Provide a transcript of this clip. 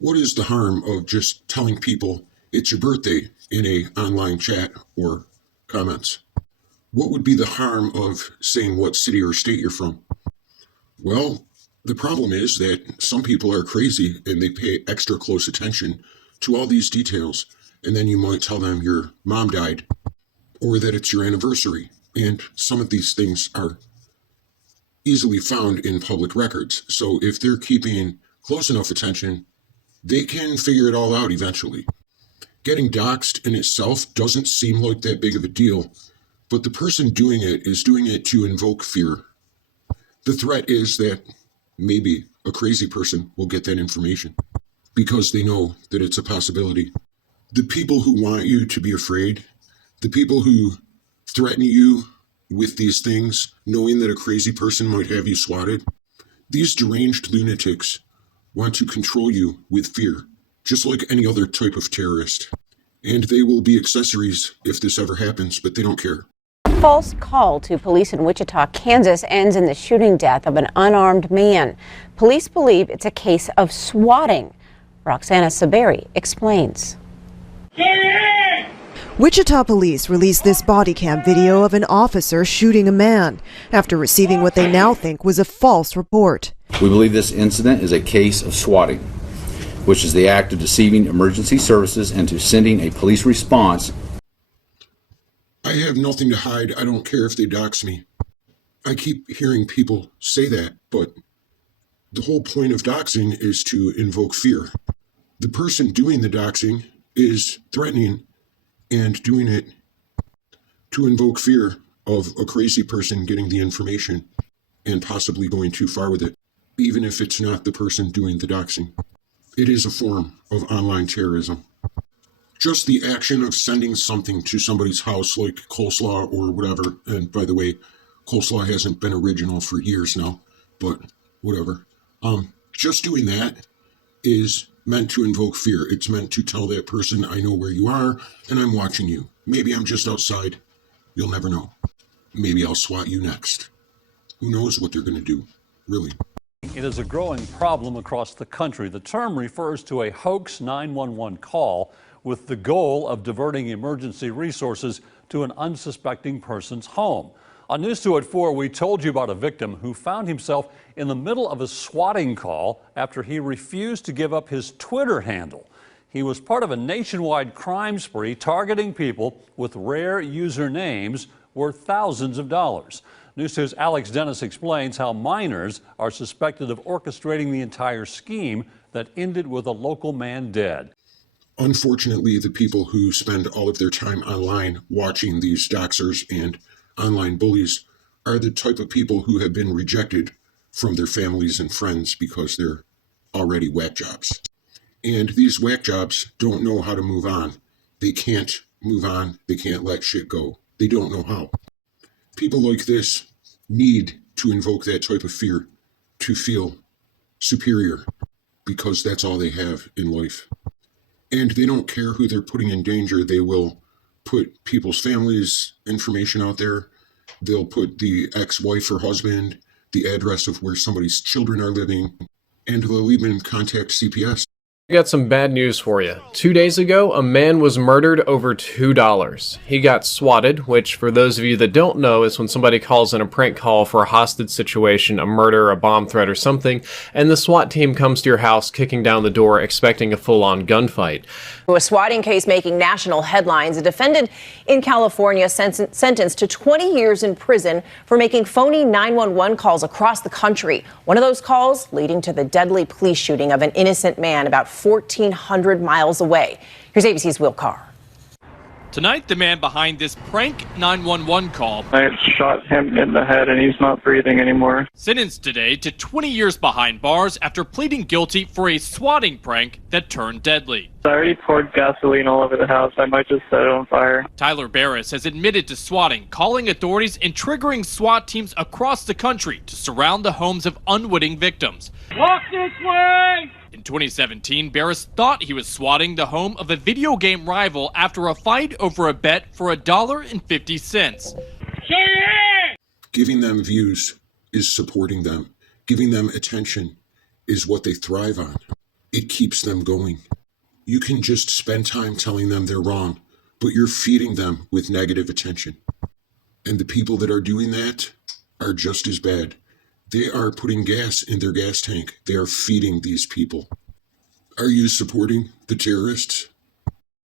What is the harm of just telling people it's your birthday in a online chat or comments? What would be the harm of saying what city or state you're from? Well, the problem is that some people are crazy and they pay extra close attention to all these details. And then you might tell them your mom died or that it's your anniversary. And some of these things are easily found in public records. So if they're keeping close enough attention, they can figure it all out eventually. Getting doxxed in itself doesn't seem like that big of a deal, but the person doing it is doing it to invoke fear. The threat is that maybe a crazy person will get that information because they know that it's a possibility. The people who want you to be afraid, the people who threaten you with these things, knowing that a crazy person might have you swatted, these deranged lunatics want to control you with fear, just like any other type of terrorist. And they will be accessories if this ever happens, but they don't care. A false call to police in Wichita, Kansas ends in the shooting death of an unarmed man. Police believe it's a case of swatting. Roxana Saberi explains. Wichita police released this body cam video of an officer shooting a man after receiving what they now think was a false report. We believe this incident is a case of swatting, which is the act of deceiving emergency services into sending a police response. I have nothing to hide. I don't care if they dox me. I keep hearing people say that, but the whole point of doxing is to invoke fear. The person doing the doxing is threatening and doing it to invoke fear of a crazy person getting the information and possibly going too far with it, even if it's not the person doing the doxing. It is a form of online terrorism. Just the action of sending something to somebody's house like coleslaw or whatever, and by the way, coleslaw hasn't been original for years now, but whatever. Just doing that is meant to invoke fear. It's meant to tell that person, I know where you are and I'm watching you. Maybe I'm just outside. You'll never know. Maybe I'll swat you next. Who knows what they're going to do, really. It is a growing problem across the country. The term refers to a hoax 911 call with the goal of diverting emergency resources to an unsuspecting person's home. On News 2 at 4, we told you about a victim who found himself in the middle of a swatting call after he refused to give up his Twitter handle. He was part of a nationwide crime spree targeting people with rare usernames worth thousands of dollars. News 2's Alex Dennis explains how minors are suspected of orchestrating the entire scheme that ended with a local man dead. Unfortunately, the people who spend all of their time online watching these doxers and online bullies are the type of people who have been rejected from their families and friends because they're already whack jobs. And these whack jobs don't know how to move on. They can't move on. They can't let shit go. They don't know how. People like this need to invoke that type of fear to feel superior because that's all they have in life. And they don't care who they're putting in danger. They will put people's families' information out there. They'll put the ex-wife or husband, the address of where somebody's children are living, and they'll even contact CPS. I got some bad news for you. 2 days ago, a man was murdered over $2. He got swatted, which for those of you that don't know is when somebody calls in a prank call for a hostage situation, a murder, a bomb threat or something, and the SWAT team comes to your house kicking down the door expecting a full-on gunfight. A swatting case making national headlines. A defendant in California sentenced to 20 years in prison for making phony 911 calls across the country. One of those calls leading to the deadly police shooting of an innocent man about 1,400 miles away. Here's ABC's Will Carr. Tonight, the man behind this prank 911 call, I shot him in the head and he's not breathing anymore. Sentenced today to 20 years behind bars after pleading guilty for a swatting prank that turned deadly. I already poured gasoline all over the house. I might just set it on fire. Tyler Barris has admitted to swatting, calling authorities and triggering SWAT teams across the country to surround the homes of unwitting victims. Walk this way! In 2017, Barris thought he was swatting the home of a video game rival after a fight over a bet for $1.50. Giving them views is supporting them. Giving them attention is what they thrive on. It keeps them going. You can just spend time telling them they're wrong, but you're feeding them with negative attention. And the people that are doing that are just as bad. They are putting gas in their gas tank. They are feeding these people. Are you supporting the terrorists?